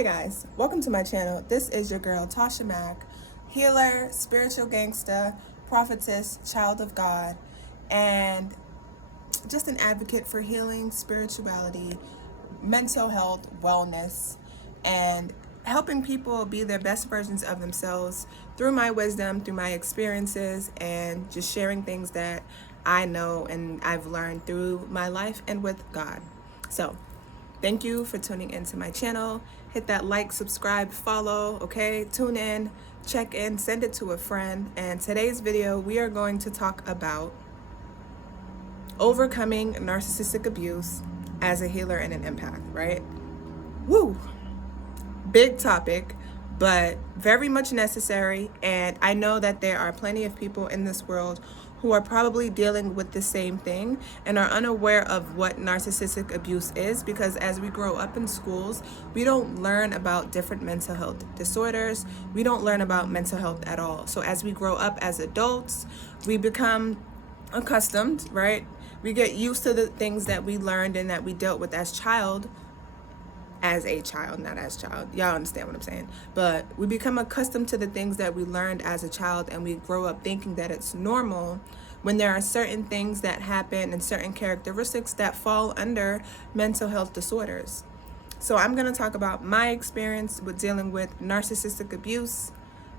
Hey guys, welcome to my channel. This is your girl Tasha Mack, healer, spiritual gangster, prophetess, child of God, and just an advocate for healing, spirituality, mental health, wellness, and helping people be their best versions of themselves through my wisdom, through my experiences, and just sharing things that I know and I've learned through my life and with God. So thank you for tuning into my channel. Hit that like, subscribe, follow, okay? Tune in, check in, send it to a friend. And today's video, we are going to talk about overcoming narcissistic abuse as a healer and an empath, right? Woo! Big topic, but very much necessary. And I know that there are plenty of people in this world who are probably dealing with the same thing and are unaware of what narcissistic abuse is, because as we grow up in schools, we don't learn about different mental health disorders. We don't learn about mental health at all. So as we grow up as adults, we become accustomed, right? We get used to the things that we learned and that we dealt with as a child, not as child. Y'all understand what I'm saying? But we become accustomed to the things that we learned as a child, and we grow up thinking that it's normal when there are certain things that happen and certain characteristics that fall under mental health disorders. So I'm going to talk about my experience with dealing with narcissistic abuse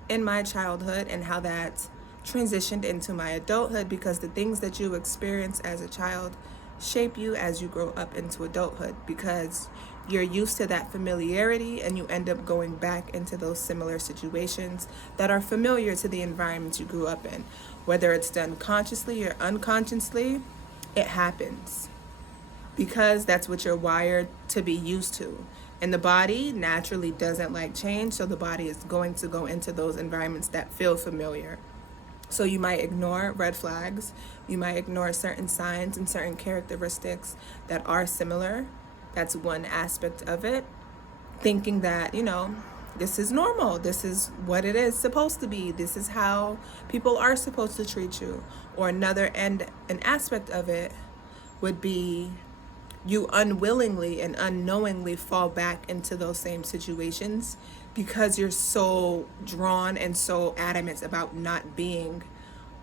in my childhood and how that transitioned into my adulthood, because the things that you experience as a child shape you as you grow up into adulthood, because you're used to that familiarity and you end up going back into those similar situations that are familiar to the environment you grew up in. Whether it's done consciously or unconsciously, it happens because that's what you're wired to be used to. And the body naturally doesn't like change, so the body is going to go into those environments that feel familiar. So you might ignore red flags, you might ignore certain signs and certain characteristics that are similar. That's one aspect of it. Thinking that, this is normal, this is what it is supposed to be, this is how people are supposed to treat you. Or another end, an aspect of it would be you unwillingly and unknowingly fall back into those same situations because you're so drawn and so adamant about not being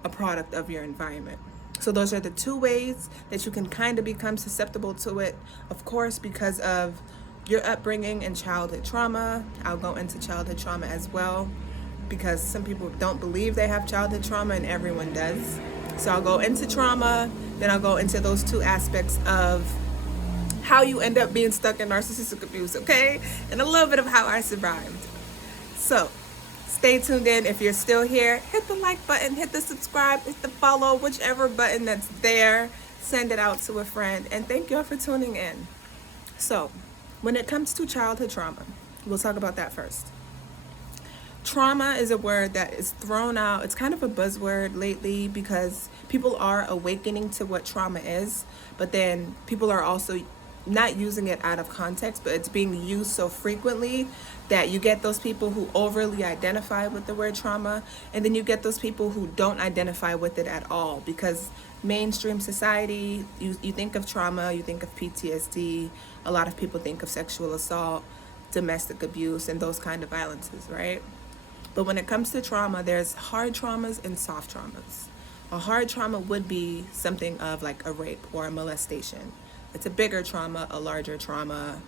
a product of your environment. So those are the two ways that you can kind of become susceptible to it. Of course, because of your upbringing and childhood trauma. I'll go into childhood trauma as well, because some people don't believe they have childhood trauma and everyone does. So I'll go into trauma, then I'll go into those two aspects of how you end up being stuck in narcissistic abuse, okay? And a little bit of how I survived. So stay tuned in. If you're still here, hit the like button, hit the subscribe, hit the follow, whichever button that's there. Send it out to a friend. And thank y'all for tuning in. So when it comes to childhood trauma, we'll talk about that first. Trauma is a word that is thrown out. It's kind of a buzzword lately because people are awakening to what trauma is, but then people are also not using it out of context, but it's being used so frequently that you get those people who overly identify with the word trauma, and then you get those people who don't identify with it at all, because mainstream society, you think of trauma, you think of PTSD, a lot of people think of sexual assault, domestic abuse, and those kind of violences, right? But when it comes to trauma, there's hard traumas and soft traumas. A hard trauma would be something of like a rape or a molestation. It's a bigger trauma, a larger trauma.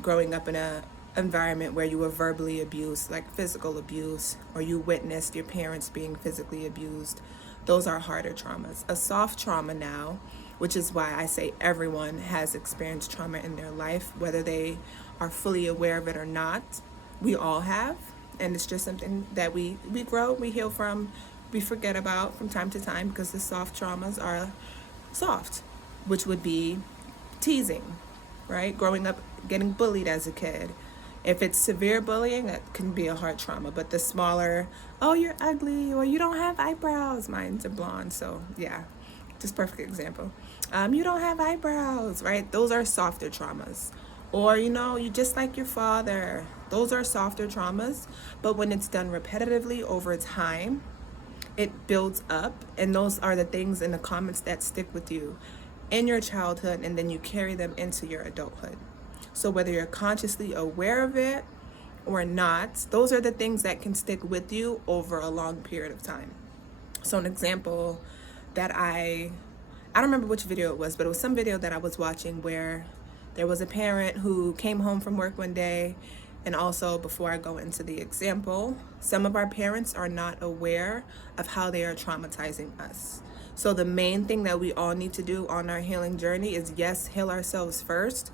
Growing up in an environment where you were verbally abused, like physical abuse, or you witnessed your parents being physically abused. Those are harder traumas. A soft trauma now, which is why I say everyone has experienced trauma in their life, whether they are fully aware of it or not. We all have, and it's just something that we grow, we heal from, we forget about from time to time, because the soft traumas are soft, which would be teasing, right? Growing up, getting bullied as a kid. If it's severe bullying, that can be a hard trauma. But the smaller, oh, you're ugly, or you don't have eyebrows. Mine's are blonde, so yeah, just perfect example. You don't have eyebrows, right? Those are softer traumas. Or, you just like your father. Those are softer traumas. But when it's done repetitively over time, it builds up. And those are the things in the comments that stick with you in your childhood, and then you carry them into your adulthood. So whether you're consciously aware of it or not, those are the things that can stick with you over a long period of time. So an example that I don't remember which video it was, but it was some video that I was watching where there was a parent who came home from work one day. And also, before I go into the example, some of our parents are not aware of how they are traumatizing us. So the main thing that we all need to do on our healing journey is, yes, heal ourselves first,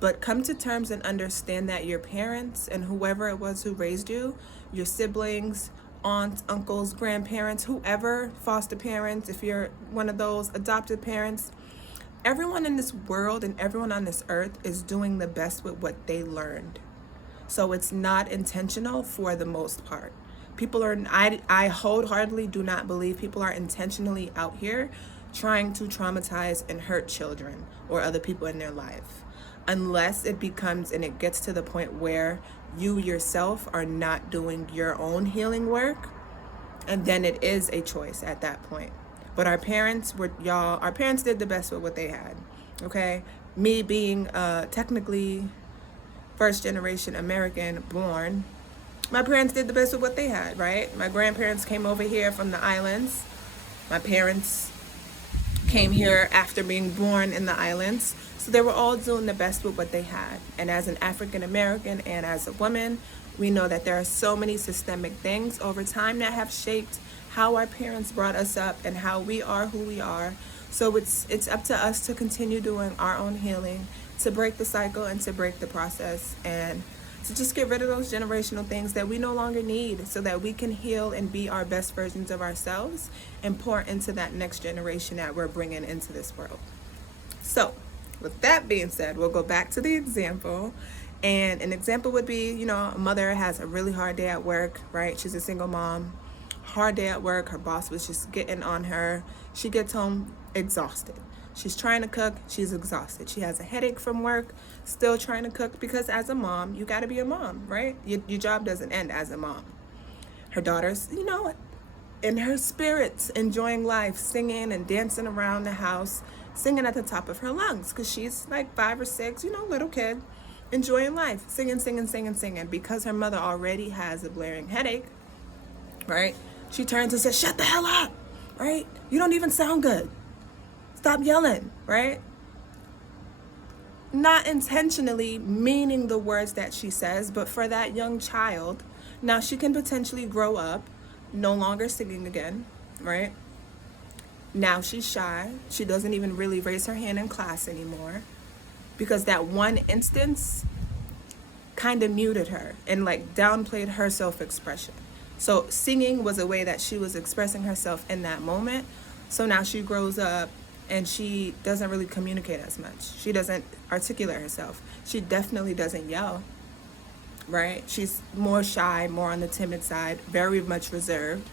but come to terms and understand that your parents and whoever it was who raised you, your siblings, aunts, uncles, grandparents, whoever, foster parents, if you're one of those, adopted parents, everyone in this world and everyone on this earth is doing the best with what they learned. So it's not intentional for the most part. People are, I wholeheartedly do not believe people are intentionally out here trying to traumatize and hurt children or other people in their life. Unless it becomes and it gets to the point where you yourself are not doing your own healing work, and then it is a choice at that point. But our parents our parents did the best with what they had, okay? Me being technically first generation American born, my parents did the best with what they had, right? My grandparents came over here from the islands. My parents came here after being born in the islands. So they were all doing the best with what they had. And as an African American and as a woman, we know that there are so many systemic things over time that have shaped how our parents brought us up and how we are who we are. So it's up to us to continue doing our own healing, to break the cycle and to break the process, and to just get rid of those generational things that we no longer need, so that we can heal and be our best versions of ourselves and pour into that next generation that we're bringing into this world. So with that being said, we'll go back to the example. And an example would be, a mother has a really hard day at work, right? She's a single mom, hard day at work. Her boss was just getting on her. She gets home exhausted. She's trying to cook. She's exhausted. She has a headache from work, still trying to cook, because as a mom, you got to be a mom, right? Your job doesn't end as a mom. Her daughter's, in her spirits, enjoying life, singing and dancing around the house, singing at the top of her lungs, because she's like 5 or 6, little kid, enjoying life, singing, because her mother already has a blaring headache, right? She turns and says, "Shut the hell up," right? "You don't even sound good. Stop yelling," right? Not intentionally meaning the words that she says, but for that young child, now she can potentially grow up no longer singing again, right? Now she's shy. She doesn't even really raise her hand in class anymore, because that one instance kind of muted her and downplayed her self-expression. So singing was a way that she was expressing herself in that moment. So now she grows up and she doesn't really communicate as much. She doesn't articulate herself. She definitely doesn't yell, right? She's more shy, more on the timid side, very much reserved.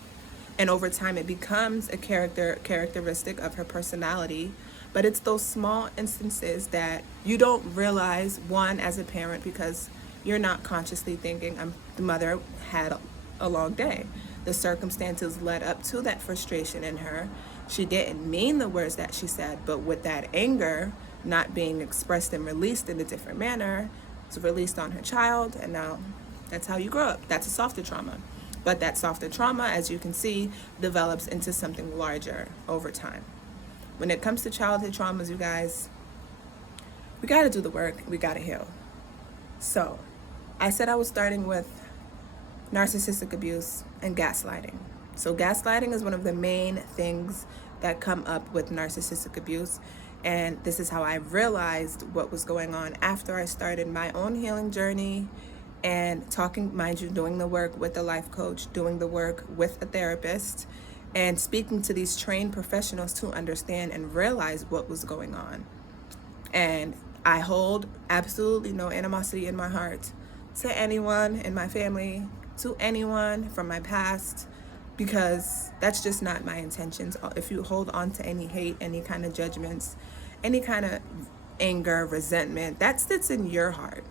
And over time it becomes a characteristic of her personality. But it's those small instances that you don't realize, one, as a parent, because you're not consciously thinking, the mother had a long day. The circumstances led up to that frustration in her. She didn't mean the words that she said, but with that anger not being expressed and released in a different manner, it's released on her child, and now that's how you grow up. That's a softer trauma. But that softer trauma, as you can see, develops into something larger over time. When it comes to childhood traumas, you guys, we got to do the work. We got to heal. So I said I was starting with narcissistic abuse and gaslighting. So gaslighting is one of the main things that come up with narcissistic abuse. And this is how I realized what was going on after I started my own healing journey and talking, mind you, doing the work with a life coach, doing the work with a therapist, and speaking to these trained professionals to understand and realize what was going on. And I hold absolutely no animosity in my heart to anyone in my family, to anyone from my past, because that's just not my intentions. If you hold on to any hate, any kind of judgments, any kind of anger, resentment, that sits in your heart.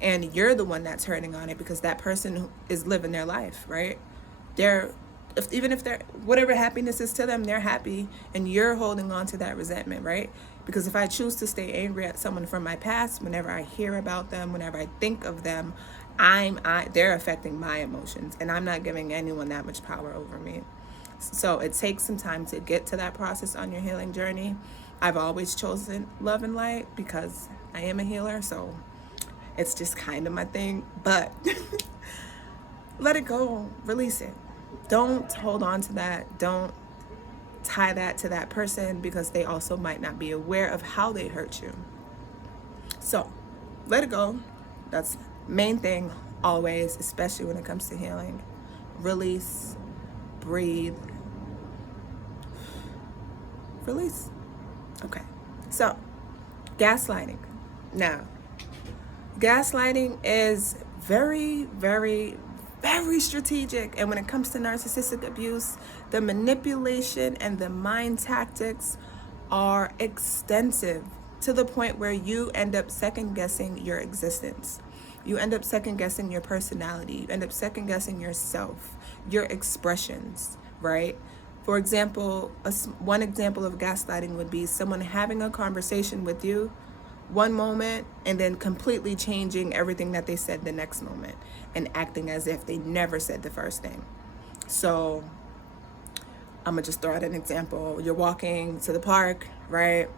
And you're the one that's hurting on it, because that person is living their life, right? Even if they're, whatever happiness is to them, they're happy, and you're holding on to that resentment, right? Because if I choose to stay angry at someone from my past, whenever I hear about them, whenever I think of them, they're affecting my emotions, and I'm not giving anyone that much power over me. So it takes some time to get to that process on your healing journey. I've always chosen love and light because I am a healer, so it's just kind of my thing. But let it go, release it. Don't hold on to that. Don't tie that to that person, because they also might not be aware of how they hurt you. So let it go. That's the main thing always, especially when it comes to healing. Release, breathe, release. Okay, so gaslighting. Now, gaslighting is very, very, very strategic. And when it comes to narcissistic abuse, the manipulation and the mind tactics are extensive, to the point where you end up second guessing your existence. You end up second guessing your personality. You end up second guessing yourself, your expressions, right? For example, one example of gaslighting would be someone having a conversation with you one moment and then completely changing everything that they said the next moment and acting as if they never said the first thing. So I'm gonna just throw out an example. You're walking to the park, right?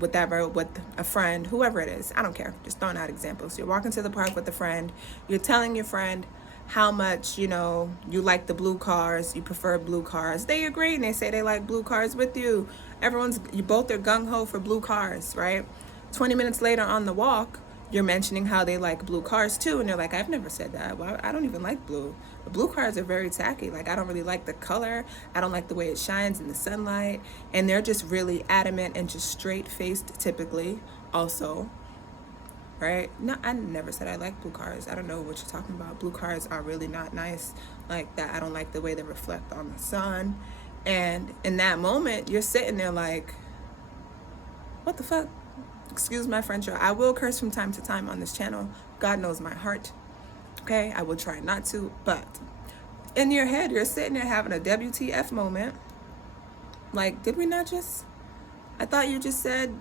With a friend, whoever it is, I don't care, just throwing out examples. You're walking to the park with a friend, you're telling your friend how much, you like the blue cars, you prefer blue cars. They agree and they say they like blue cars with you. You both are gung-ho for blue cars, right? 20 minutes later on the walk, you're mentioning how they like blue cars too, and they're like, I've never said that. Well, I don't even like blue. The blue cars are very tacky. Like, I don't really like the color. I don't like the way it shines in the sunlight. And they're just really adamant and just straight-faced, typically, also, right? No, I never said I like blue cars. I don't know what you're talking about. Blue cars are really not nice like that. I don't like the way they reflect on the sun. And in that moment, you're sitting there like, what the fuck? Excuse my French, I will curse from time to time on this channel. God knows my heart. Okay, I will try not to, but in your head, you're sitting there having a WTF moment. Like, did we not just? I thought you just said,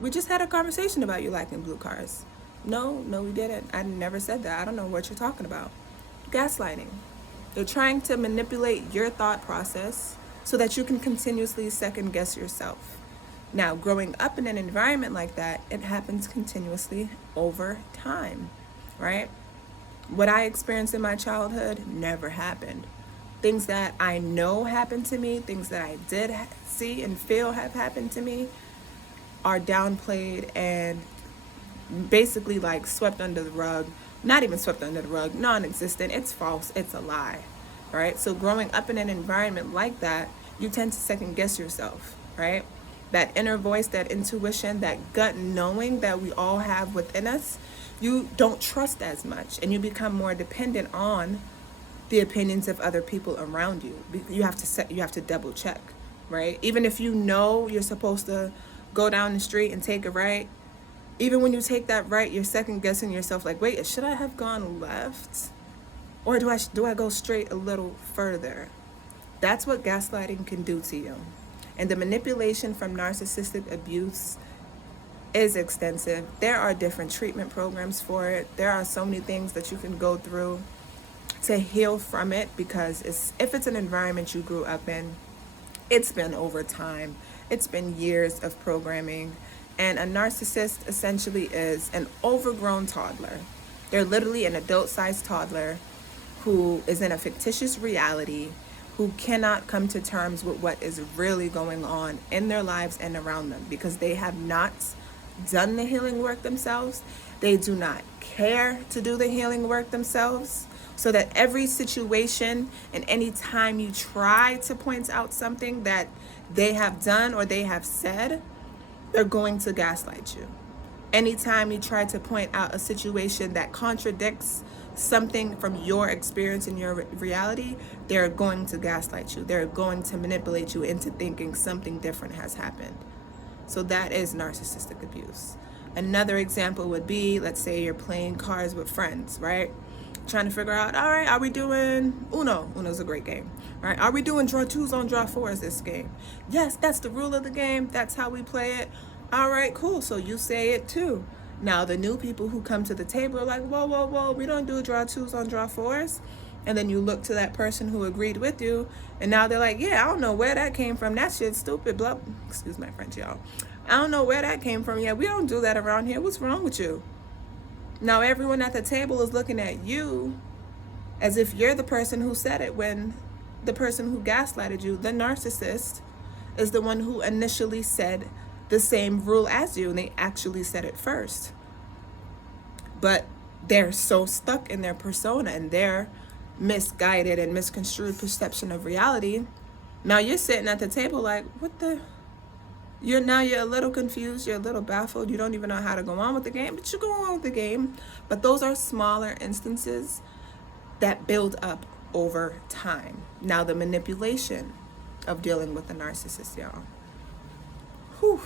we just had a conversation about you liking blue cars. No, we didn't. I never said that. I don't know what you're talking about. Gaslighting. They're trying to manipulate your thought process so that you can continuously second guess yourself. Now, growing up in an environment like that, it happens continuously over time, right? What I experienced in my childhood never happened. Things that I know happened to me, things that I did see and feel have happened to me, are downplayed and basically like swept under the rug. Not even swept under the rug, non-existent. It's false, it's a lie, right? So growing up in an environment like that, you tend to second guess yourself, right? That inner voice, that intuition, that gut knowing that we all have within us, you don't trust as much, and you become more dependent on the opinions of other people around you. You have to double check, right? Even if you know you're supposed to go down the street and take a right, even when you take that right, you're second guessing yourself, like, wait, should I have gone left, or do I go straight a little further? That's what gaslighting can do to you. And the manipulation from narcissistic abuse is extensive. There are different treatment programs for it. There are so many things that you can go through to heal from it, because if it's an environment you grew up in, it's been over time. It's been years of programming. And a narcissist essentially is an overgrown toddler. They're literally an adult-sized toddler who is in a fictitious reality, who cannot come to terms with what is really going on in their lives and around them, because they have not done the healing work themselves. They do not care to do the healing work themselves, so that every situation and any time you try to point out something that they have done or they have said, they're going to gaslight you. Anytime you try to point out a situation that contradicts something from your experience and your reality, they're going to gaslight you. They're going to manipulate you into thinking something different has happened. So that is narcissistic abuse. Another example would be, let's say you're playing cards with friends, right? trying to figure out, all right, are we doing Uno? Uno's a great game. All right, are we doing draw twos on draw fours this game? Yes, that's the rule of the game. That's how we play it. All right, cool. So you say it too. Now the new people who come to the table are like, whoa, whoa, whoa, we don't do draw twos on draw fours. And then you look to that person who agreed with you, and now they're like, yeah, I don't know where that came from. That shit's stupid. Blah. Excuse my French, y'all. I don't know where that came from. Yeah, we don't do that around here. What's wrong with you? Now everyone at the table is looking at you as if you're the person who said it, when the person who gaslighted you, the narcissist, is the one who initially said the same rule as you, and they actually said it first. But they're so stuck in their persona and their misguided and misconstrued perception of reality. Now you're sitting at the table like, what the? You're a little confused, you're a little baffled, you don't even know how to go on with the game, but you go on with the game. But those are smaller instances that build up over time. Now the manipulation of dealing with the narcissist, y'all. Whew.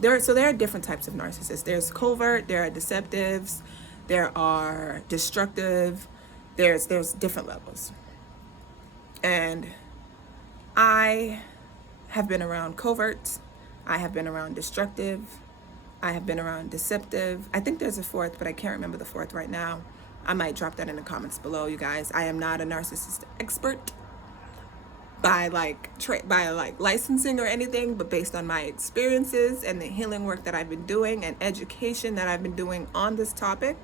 There are different types of narcissists. There's covert, there are deceptives, there are destructive, there's different levels. And I have been around covert, I have been around destructive, I have been around deceptive. I think there's a fourth, but I can't remember the fourth right now. I might drop that in the comments below, you guys. I am not a narcissist expert by licensing or anything, but based on my experiences and the healing work that I've been doing and education that I've been doing on this topic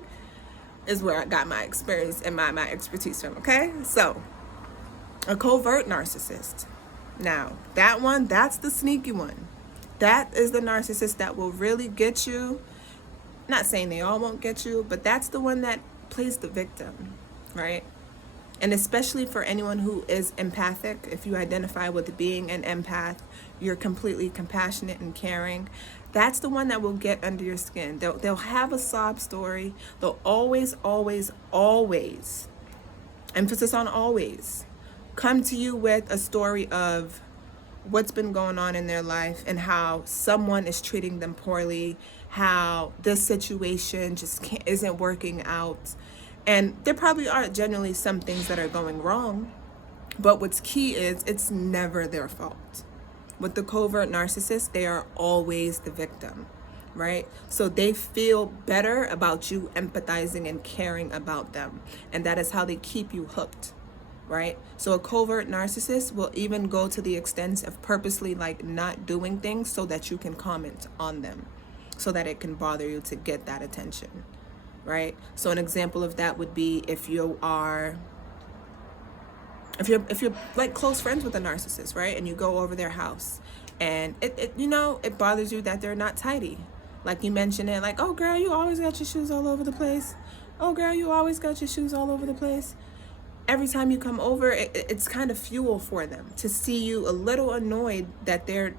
is where I got my experience and my expertise from, okay? So, a covert narcissist. Now, that's the sneaky one. That is the narcissist that will really get you. Not saying they all won't get you, but that's the one that plays the victim, right? And especially for anyone who is empathic, if you identify with being an empath, you're completely compassionate and caring. That's the one that will get under your skin. They'll have a sob story. They'll always, emphasis on always, come to you with a story of what's been going on in their life and how someone is treating them poorly, how this situation just isn't working out. And there probably are genuinely some things that are going wrong, but what's key is it's never their fault. With the covert narcissist, they are always the victim, right? So they feel better about you empathizing and caring about them, and that is how they keep you hooked, right? So a covert narcissist will even go to the extent of purposely not doing things so that you can comment on them, so that it can bother you to get that attention, right? So an example of that would be if you're like close friends with a narcissist, right? And you go over their house and it bothers you that they're not tidy. Like you mention it, like, oh girl, you always got your shoes all over the place. Oh girl, you always got your shoes all over the place. Every time you come over, it's kind of fuel for them to see you a little annoyed that their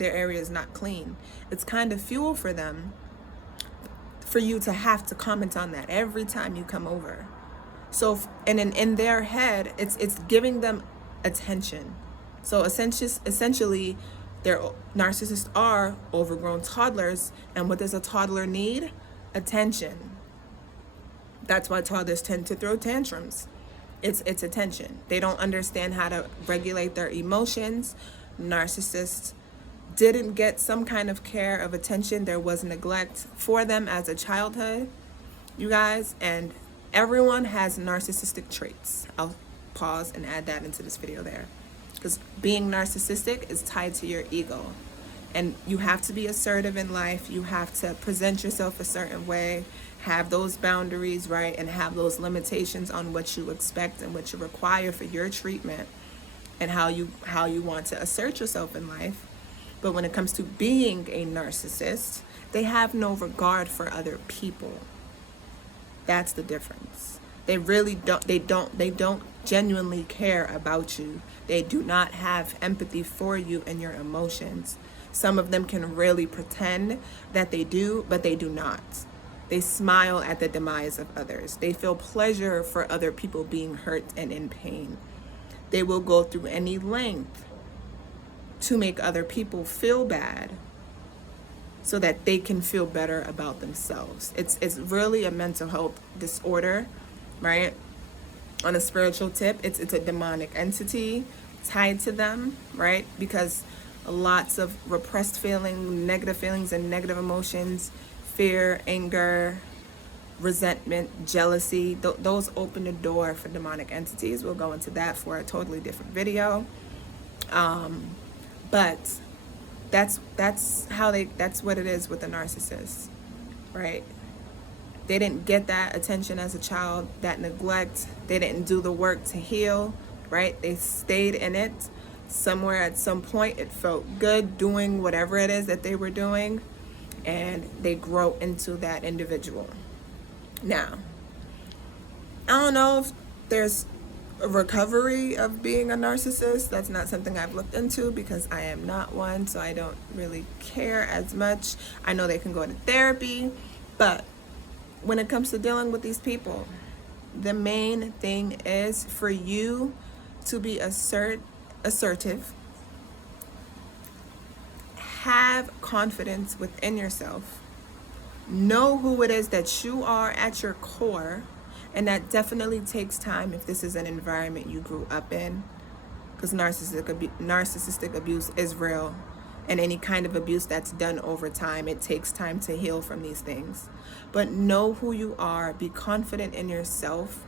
area is not clean. It's kind of fuel for them for you to have to comment on that every time you come over. So, and in their head, it's giving them attention. So essentially, their narcissists are overgrown toddlers, and what does a toddler need? Attention. That's why toddlers tend to throw tantrums. It's attention. They don't understand how to regulate their emotions. Narcissists didn't get some kind of care of attention. There was neglect for them as a childhood, you guys, and everyone has narcissistic traits. I'll pause and add that into this video there, because being narcissistic is tied to your ego, and you have to be assertive in life. You have to present yourself a certain way, have those boundaries, right, and have those limitations on what you expect and what you require for your treatment and how you want to assert yourself in life. But when it comes to being a narcissist, they have no regard for other people. That's the difference. They really don't, they don't genuinely care about you. They do not have empathy for you and your emotions. Some of them can really pretend that they do, but they do not. They smile at the demise of others. They feel pleasure for other people being hurt and in pain. They will go through any length to make other people feel bad so that they can feel better about themselves. It's really a mental health disorder right? On a spiritual tip, it's a demonic entity tied to them, right? Because lots of repressed feelings and negative emotions, fear, anger, resentment, jealousy, those open the door for demonic entities. We'll go into that for a totally different video. But that's what it is with a narcissist, right? They didn't get that attention as a child, that neglect. They didn't do the work to heal, right? They stayed in it. Somewhere at some point, it felt good doing whatever it is that they were doing, and they grow into that individual. Now, I don't know if there's a recovery of being a narcissist. That's not something I've looked into because I am not one, so I don't really care as much. I know they can go to therapy, but when it comes to dealing with these people, the main thing is for you to be assertive, have confidence within yourself, know who it is that you are at your core, and that definitely takes time if this is an environment you grew up in, because narcissistic abuse is real, and any kind of abuse that's done over time, it takes time to heal from these things. But know who you are, be confident in yourself,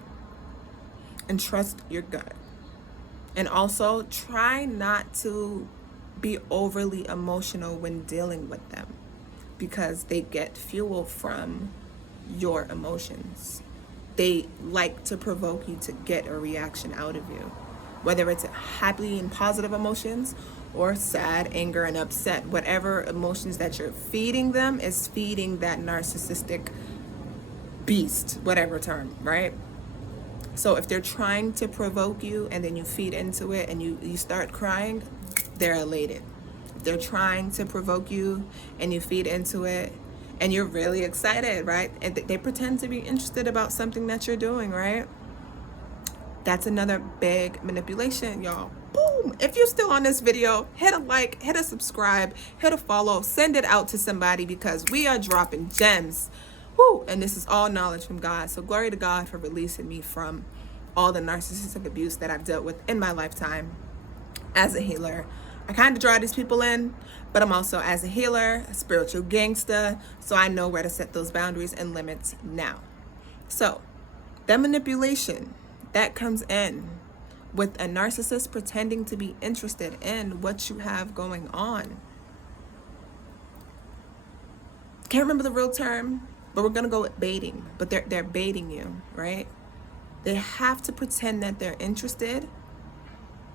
and trust your gut. And also try not to be overly emotional when dealing with them, because they get fuel from your emotions. They like to provoke you to get a reaction out of you, whether it's happy and positive emotions or sad, anger, and upset. Whatever emotions that you're feeding them is feeding that narcissistic beast, whatever term, right? So if they're trying to provoke you and then you feed into it and you start crying, they're elated. If they're trying to provoke you and you feed into it and you're really excited, right? And they pretend to be interested about something that you're doing, right? That's another big manipulation, y'all. Boom! If you're still on this video, hit a like, hit a subscribe, hit a follow, send it out to somebody, because we are dropping gems. Woo! And this is all knowledge from God. So glory to God for releasing me from all the narcissistic abuse that I've dealt with in my lifetime as a healer. I kind of draw these people in, but I'm also, as a healer, a spiritual gangster, so I know where to set those boundaries and limits now. So that manipulation, that comes in with a narcissist pretending to be interested in what you have going on. Can't remember the real term, but we're gonna go with baiting. But they're baiting you, right? They have to pretend that they're interested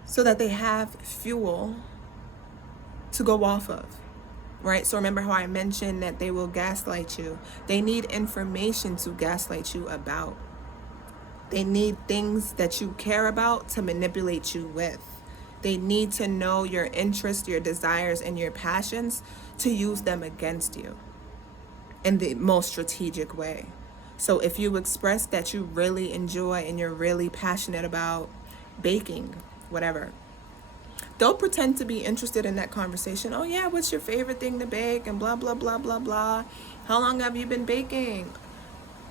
so that they have fuel to go off of, right? So remember how I mentioned that they will gaslight you. They need information to gaslight you about. They need things that you care about to manipulate you with. They need to know your interests, your desires, and your passions to use them against you in the most strategic way. So if you express that you really enjoy and you're really passionate about baking, whatever, they'll pretend to be interested in that conversation. Oh yeah, what's your favorite thing to bake? And blah, blah, blah, blah, blah. How long have you been baking?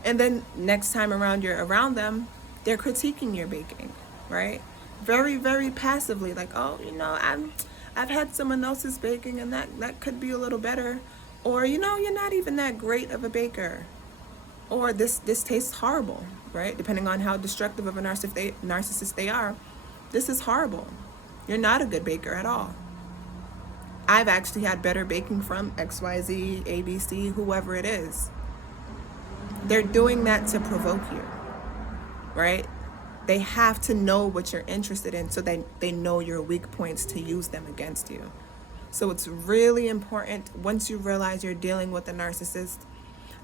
And then next time around you're around them, they're critiquing your baking, right? Very, very passively, like, oh, I've had someone else's baking and that could be a little better. Or, you're not even that great of a baker. Or this tastes horrible, right? Depending on how destructive of a narcissist they are, this is horrible. You're not a good baker at all. I've actually had better baking from XYZ, ABC, whoever it is. They're doing that to provoke you, right? They have to know what you're interested in so they know your weak points to use them against you. So it's really important, once you realize you're dealing with a narcissist,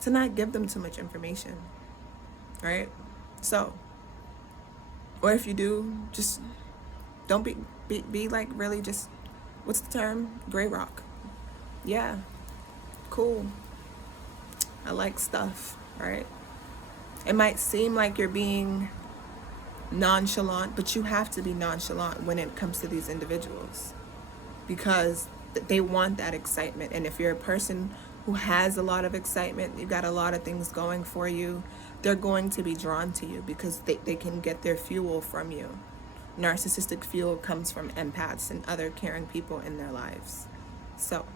to not give them too much information, right? So, or if you do, just don't be like really just, what's the term? Gray rock. Yeah, cool. I like stuff, right? It might seem like you're being nonchalant, but you have to be nonchalant when it comes to these individuals, because they want that excitement. And if you're a person who has a lot of excitement, you got a lot of things going for you, they're going to be drawn to you because they can get their fuel from you. Narcissistic fuel comes from empaths and other caring people in their lives. So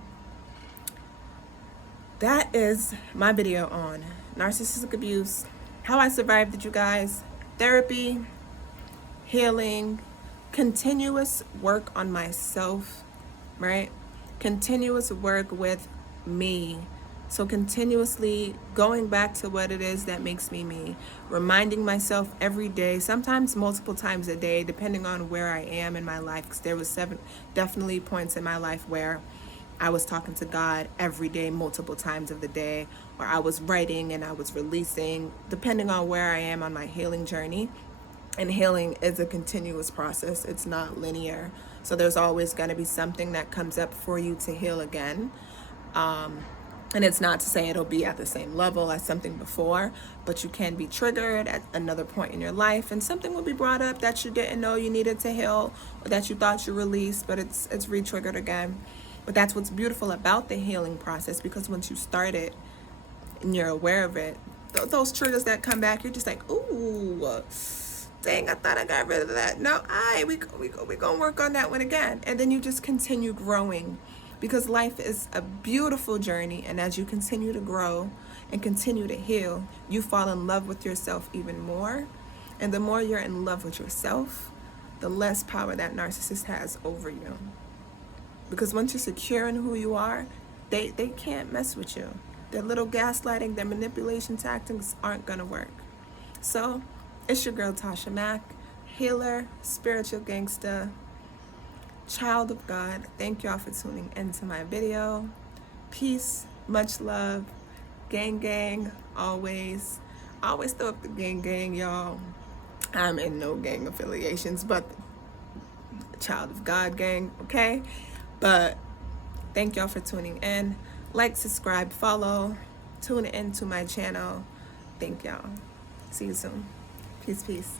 that is my video on narcissistic abuse, how I survived it, you guys. Therapy, healing, continuous work on myself, right? Continuous work with me. So continuously going back to what it is that makes me me, reminding myself every day, sometimes multiple times a day, depending on where I am in my life, because there was definitely points in my life where I was talking to God every day, multiple times of the day, or I was writing and I was releasing, depending on where I am on my healing journey. And healing is a continuous process. It's not linear. So there's always going to be something that comes up for you to heal again. And it's not to say it'll be at the same level as something before, but you can be triggered at another point in your life, and something will be brought up that you didn't know you needed to heal, or that you thought you released, but it's re-triggered again. But that's what's beautiful about the healing process, because once you start it and you're aware of it, those triggers that come back, you're just like, ooh, dang, I thought I got rid of that. No, we gonna work on that one again. And then you just continue growing, because life is a beautiful journey. And as you continue to grow and continue to heal, you fall in love with yourself even more. And the more you're in love with yourself, the less power that narcissist has over you. Because once you're secure in who you are, they can't mess with you. Their little gaslighting, their manipulation tactics aren't gonna work. So it's your girl Tasha Mack, healer, spiritual gangster, child of God. Thank y'all for tuning into my video. Peace, much love, gang gang, always. Always throw up the gang gang, y'all. I'm in no gang affiliations, but child of God gang, okay? But thank y'all for tuning in. Like, subscribe, follow, tune in to my channel. Thank y'all. See you soon. Peace, peace.